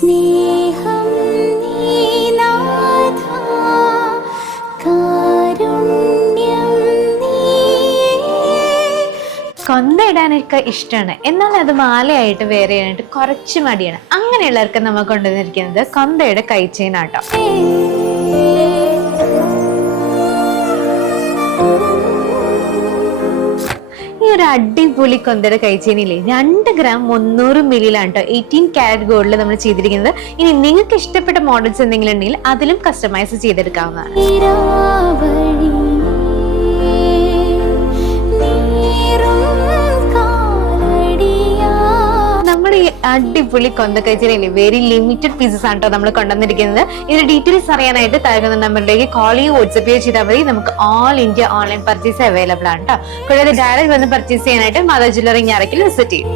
സ്നേഹം നീനാഥ, കാരുണ്യം നീയേ. കൊന്ത ഇടാനൊക്കെ ഇഷ്ടമാണ്, എന്നാൽ അത് മാലയായിട്ട് വേറെ ആയിട്ട് കുറച്ച് മടിയാണ്. അങ്ങനെയുള്ളവർക്ക് നമ്മൾ കൊണ്ടുവന്നിരിക്കുന്നത് കൊന്തയുടെ കൈച്ചെയിനാട്ടോ. ഈ ഒരു അടിപൊളി കൊന്തയുടെ കൈച്ചെയിനില്ലേ 2 ഗ്രാം 300 മില്ലിയിലാണ് കേട്ടോ 18 കാരറ്റ് ഗോൾഡിൽ നമ്മൾ ചെയ്തിരിക്കുന്നത്. ഇനി നിങ്ങൾക്ക് ഇഷ്ടപ്പെട്ട മോഡൽസ് എന്തെങ്കിലും ഉണ്ടെങ്കിൽ അതിലും കസ്റ്റമൈസ് ചെയ്തെടുക്കാവുന്നതാണ്. നമ്മുടെ ഈ അടിപൊളി കൊന്ത കൈച്ചെയിനില്ലേ വെരി ലിമിറ്റഡ് പീസസ് ആണ് കേട്ടോ നമ്മൾ കൊണ്ടുവന്നിരിക്കുന്നത്. ഇതിന്റെ ഡീറ്റെയിൽസ് അറിയാനായിട്ട് താഴെ നമ്പറിലേക്ക് കോൾ ചെയ്യോ വാട്സ്ആപ്പ് ചെയ്താൽ മതി. നമുക്ക് all India online purchase available ആണ് കേട്ടോ. കൂടാതെ ഡയറക്റ്റ് വന്ന് പർച്ചേസ് ചെയ്യാനായിട്ട് മാതാ ജ്വല്ലറി ഞാറയ്ക്കൽ വിസിറ്റ് ചെയ്യും.